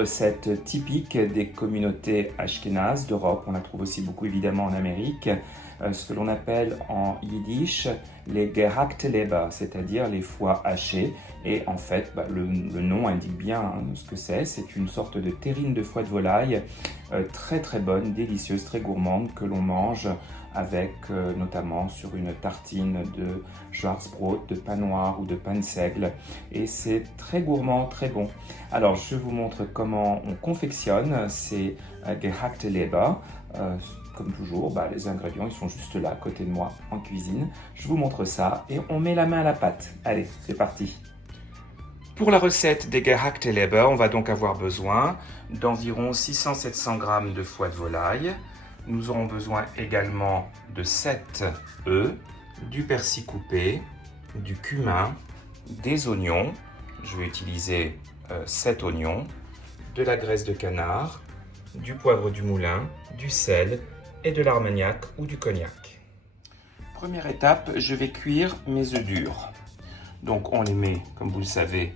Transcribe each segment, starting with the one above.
recette typique des communautés ashkénazes d'Europe. On la trouve aussi beaucoup évidemment en Amérique. Ce que l'on appelle en yiddish les gehackte Leber, c'est-à-dire les foies hachés. Et en fait, le nom indique bien ce que c'est. C'est une sorte de terrine de foie de volaille très très bonne, délicieuse, très gourmande que l'on mange avec notamment sur une tartine de Schwarzbrot, de pain noir ou de pain de seigle. Et c'est très gourmand, très bon. Alors je vous montre comment on confectionne ces gehackte Leber. Comme toujours, les ingrédients ils sont juste là à côté de moi en cuisine. Je vous montre ça et on met la main à la pâte. Allez, c'est parti. Pour la recette des gehackte Leber, on va donc avoir besoin d'environ 600-700 g de foie de volaille. Nous aurons besoin également de 7 œufs, du persil coupé, du cumin, des oignons. Je vais utiliser 7 oignons, de la graisse de canard, du poivre du moulin, du sel et de l'armagnac ou du cognac. Première étape, je vais cuire mes œufs durs. Donc on les met, comme vous le savez,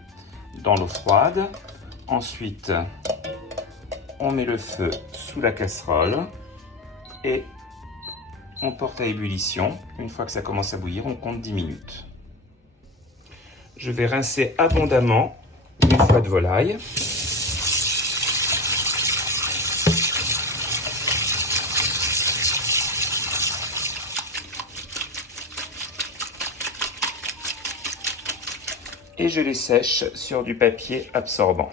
dans l'eau froide. Ensuite, on met le feu sous la casserole et on porte à ébullition. Une fois que ça commence à bouillir, on compte 10 minutes. Je vais rincer abondamment mes foies de volaille. Et je les sèche sur du papier absorbant.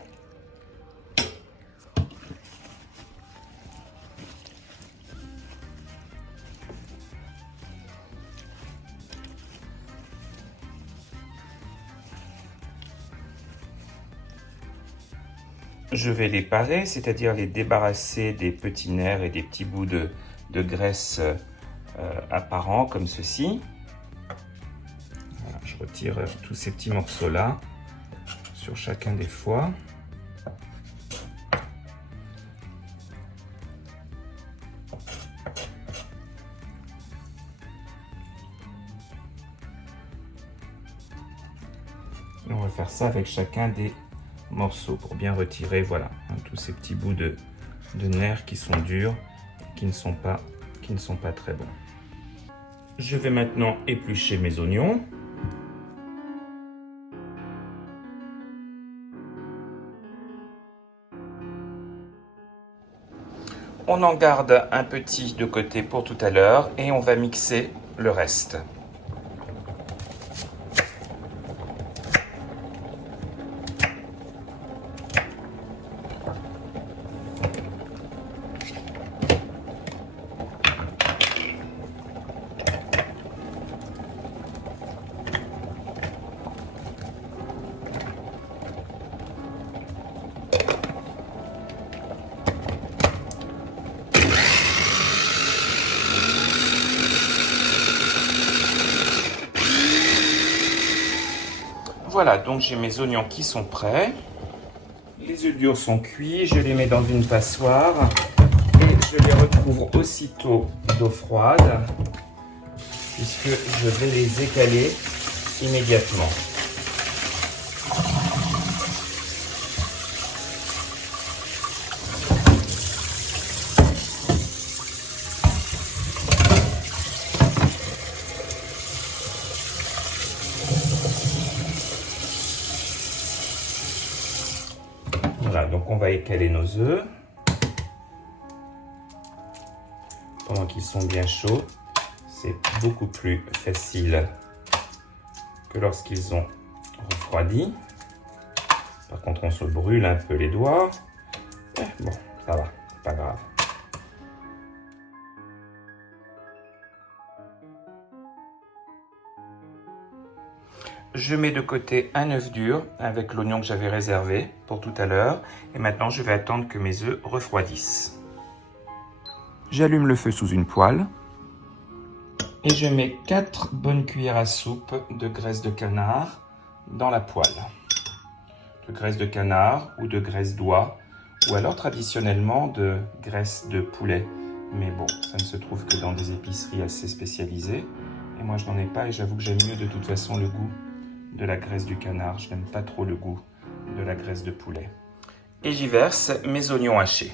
Je vais les parer, c'est-à-dire les débarrasser des petits nerfs et des petits bouts de graisse apparents comme ceci. Voilà, je retire tous ces petits morceaux-là sur chacun des foies. Et on va faire ça avec chacun des morceaux pour bien retirer tous ces petits bouts de nerfs qui sont durs, qui ne sont pas très bons. Je vais maintenant éplucher mes oignons. On en garde un petit de côté pour tout à l'heure et on va mixer le reste. Voilà, donc j'ai mes oignons qui sont prêts. Les œufs durs sont cuits, je les mets dans une passoire et je les recouvre aussitôt d'eau froide puisque je vais les écaler immédiatement. Voilà, donc on va écaler nos œufs pendant qu'ils sont bien chauds. C'est beaucoup plus facile que lorsqu'ils ont refroidi. Par contre, on se brûle un peu les doigts. Bon, ça va, pas grave. Je mets de côté un œuf dur avec l'oignon que j'avais réservé pour tout à l'heure. Et maintenant, je vais attendre que mes œufs refroidissent. J'allume le feu sous une poêle. Et je mets 4 bonnes cuillères à soupe de graisse de canard dans la poêle. De graisse de canard ou de graisse d'oie. Ou alors traditionnellement de graisse de poulet. Mais bon, ça ne se trouve que dans des épiceries assez spécialisées. Et moi, je n'en ai pas et j'avoue que j'aime mieux de toute façon le goût de la graisse du canard. Je n'aime pas trop le goût de la graisse de poulet. et j'y verse mes oignons hachés.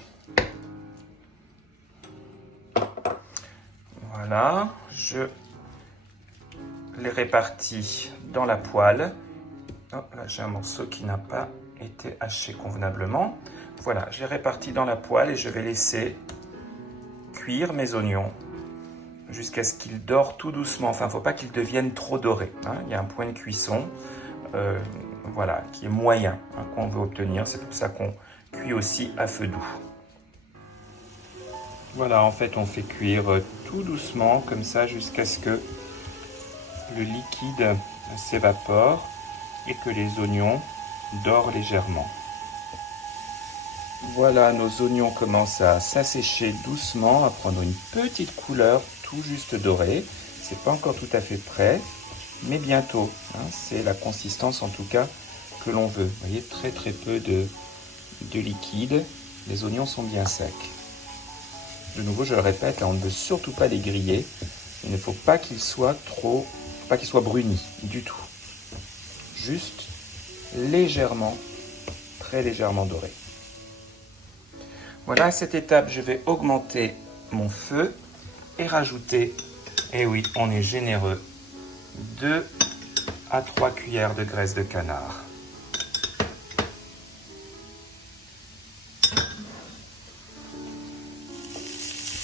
Voilà, je les répartis dans la poêle. Oh, là, j'ai un morceau qui n'a pas été haché convenablement. Voilà, je les répartis dans la poêle et je vais laisser cuire mes oignons jusqu'à ce qu'ils dorent tout doucement. Enfin, il ne faut pas qu'ils deviennent trop dorés, hein. Il y a un point de cuisson voilà, qui est moyen, hein, qu'on veut obtenir. C'est pour ça qu'on cuit aussi à feu doux. Voilà, en fait, on fait cuire tout doucement, comme ça, jusqu'à ce que le liquide s'évapore et que les oignons dorent légèrement. Voilà, nos oignons commencent à s'assécher doucement, à prendre une petite couleur tout juste dorée. C'est pas encore tout à fait prêt, mais bientôt, hein, c'est la consistance en tout cas que l'on veut. Vous voyez, très peu de liquide. Les oignons sont bien secs. De nouveau, je le répète, là, on ne veut surtout pas les griller. Il ne faut pas qu'ils soient brunis du tout. Juste légèrement, très légèrement dorés. Voilà, à cette étape, je vais augmenter mon feu et rajouter, et oui, on est généreux, 2 à 3 cuillères de graisse de canard.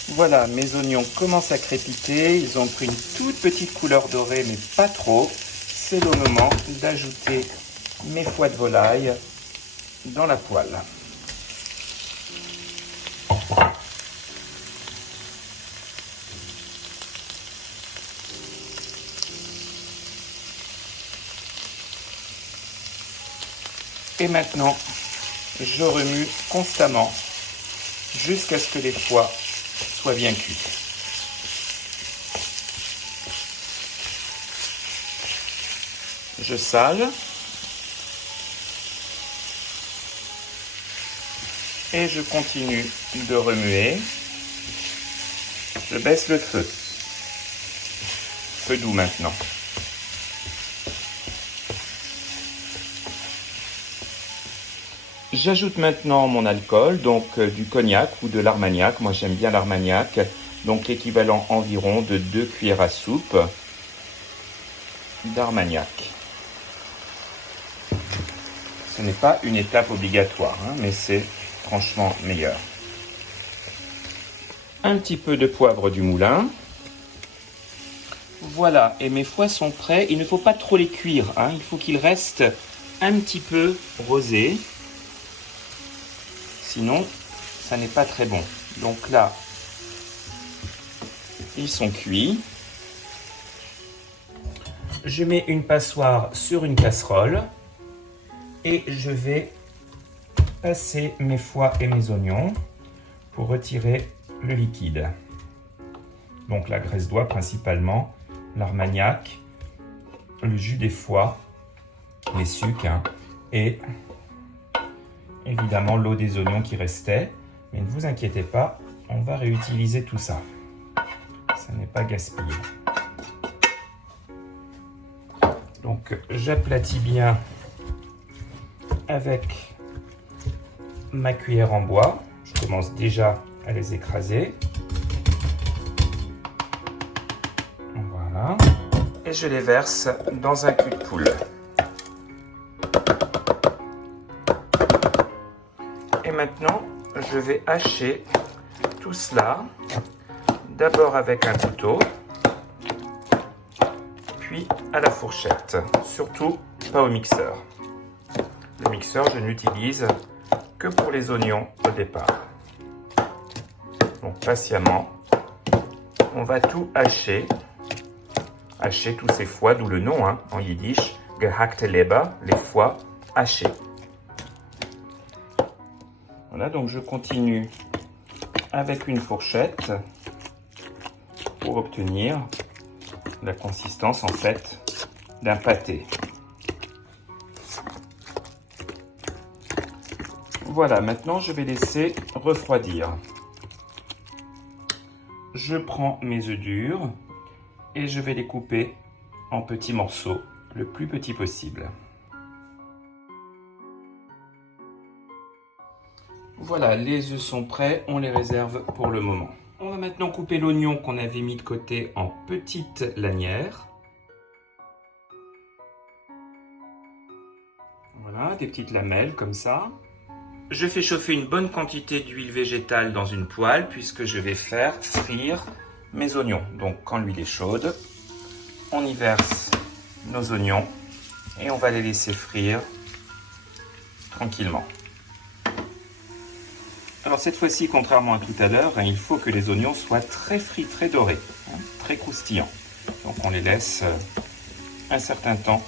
Voilà, mes oignons commencent à crépiter, ils ont pris une toute petite couleur dorée, mais pas trop. C'est le moment d'ajouter mes foies de volaille dans la poêle. Et maintenant, je remue constamment jusqu'à ce que les foies soient bien cuits. Je sale et je continue de remuer. Je baisse le feu. Feu doux maintenant. J'ajoute maintenant mon alcool, donc du cognac ou de l'armagnac. Moi j'aime bien l'armagnac, donc l'équivalent environ de 2 cuillères à soupe d'armagnac. Ce n'est pas une étape obligatoire, hein, mais c'est franchement meilleur. Un petit peu de poivre du moulin. Voilà, et mes foies sont prêts. Il ne faut pas trop les cuire, hein. Il faut qu'ils restent un petit peu rosés. Sinon, ça n'est pas très bon. Donc là, ils sont cuits. Je mets une passoire sur une casserole et je vais passer mes foies et mes oignons pour retirer le liquide. Donc la graisse d'oie principalement, l'armagnac, le jus des foies, les sucs, hein, et évidemment l'eau des oignons qui restait. Mais ne vous inquiétez pas, on va réutiliser tout ça. Ça n'est pas gaspillé. Donc j'aplatis bien avec ma cuillère en bois. Je commence déjà à les écraser. Voilà. Et je les verse dans un cul de poule. Et maintenant, je vais hacher tout cela, d'abord avec un couteau, puis à la fourchette. Surtout pas au mixeur. Le mixeur, je n'utilise que pour les oignons au départ. Donc patiemment, on va tout hacher. Hacher tous ces foies, d'où le nom, hein, en yiddish, gehackte Leber, les foies hachés. Voilà, donc je continue avec une fourchette pour obtenir la consistance en fait d'un pâté. Voilà, maintenant je vais laisser refroidir. Je prends mes œufs durs et je vais les couper en petits morceaux, le plus petit possible. Voilà, les œufs sont prêts, on les réserve pour le moment. On va maintenant couper l'oignon qu'on avait mis de côté en petites lanières. Voilà, des petites lamelles comme ça. Je fais chauffer une bonne quantité d'huile végétale dans une poêle puisque je vais faire frire mes oignons. Donc quand l'huile est chaude, on y verse nos oignons et on va les laisser frire tranquillement. Alors cette fois-ci, contrairement à tout à l'heure, il faut que les oignons soient très frits, très dorés, très croustillants. Donc on les laisse un certain temps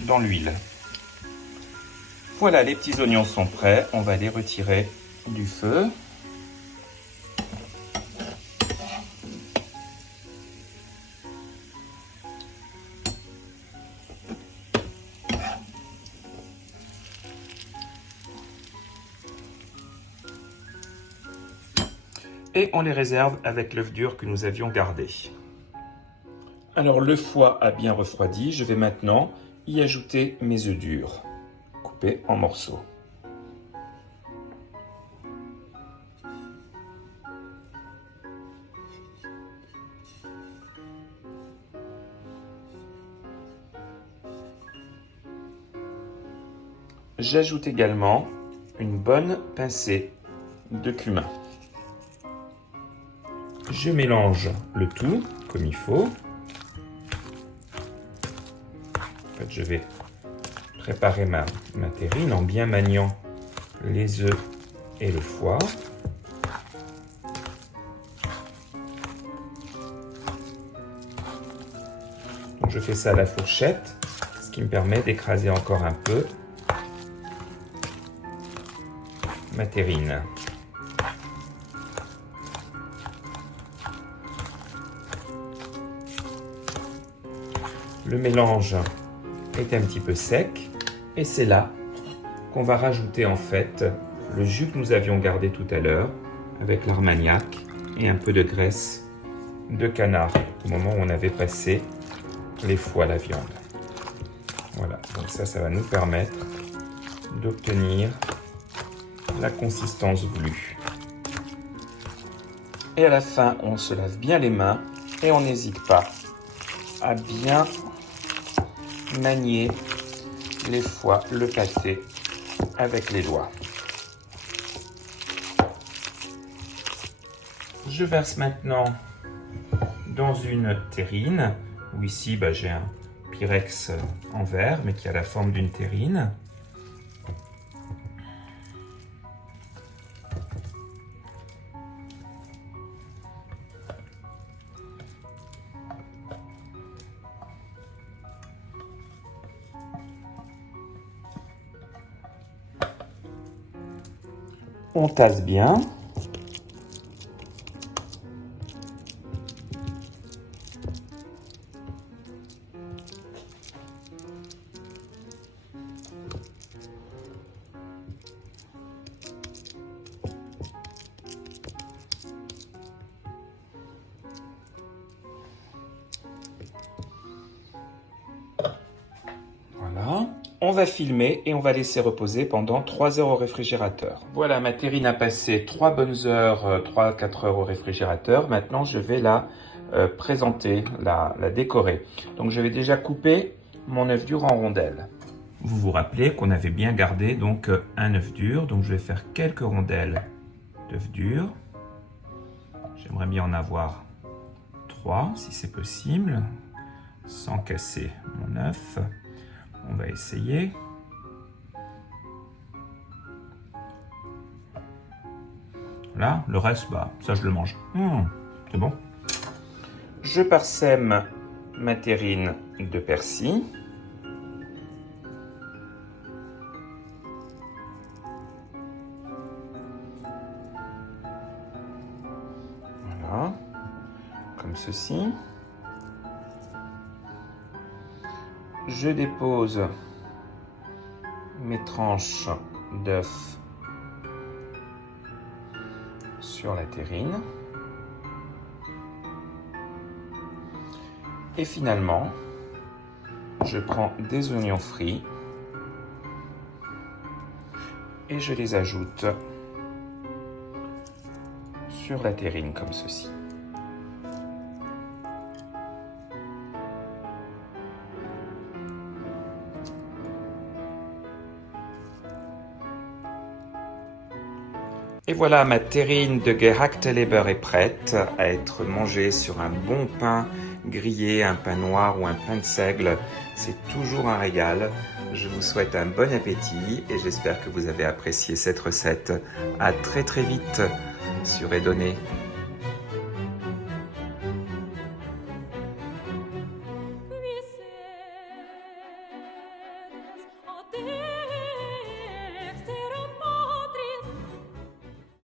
dans l'huile. Voilà, les petits oignons sont prêts, on va les retirer du feu. Et on les réserve avec l'œuf dur que nous avions gardé. Alors le foie a bien refroidi, je vais maintenant y ajouter mes œufs durs, coupés en morceaux. J'ajoute également une bonne pincée de cumin. Je mélange le tout comme il faut. En fait, je vais préparer ma terrine en bien maniant les œufs et le foie. Donc, je fais ça à la fourchette, ce qui me permet d'écraser encore un peu ma terrine. Le mélange est un petit peu sec et c'est là qu'on va rajouter en fait le jus que nous avions gardé tout à l'heure avec l'armagnac et un peu de graisse de canard au moment où on avait passé les foies à la viande. Voilà, donc ça va nous permettre d'obtenir la consistance voulue. Et à la fin, on se lave bien les mains et on n'hésite pas à bien manier les foies, le pâté avec les doigts. Je verse maintenant dans une terrine, où ici j'ai un Pyrex en verre, mais qui a la forme d'une terrine. On tasse bien. On va filmer et on va laisser reposer pendant 3 heures au réfrigérateur. Voilà, ma terrine a passé 3 bonnes heures, 3-4 heures au réfrigérateur. Maintenant, je vais la présenter, la décorer. Donc, je vais déjà couper mon œuf dur en rondelles. Vous vous rappelez qu'on avait bien gardé donc un œuf dur. Donc, je vais faire quelques rondelles d'œuf dur. J'aimerais bien en avoir 3 si c'est possible, sans casser mon œuf. On va essayer. Là, le reste, ça je le mange. C'est bon. Je parsème ma terrine de persil. Voilà, comme ceci. Je dépose mes tranches d'œufs sur la terrine. Et finalement, je prends des oignons frits et je les ajoute sur la terrine comme ceci. Et voilà, ma terrine de gehackte Leber est prête à être mangée sur un bon pain grillé, un pain noir ou un pain de seigle. C'est toujours un régal. Je vous souhaite un bon appétit et j'espère que vous avez apprécié cette recette. À très très vite sur Edonné.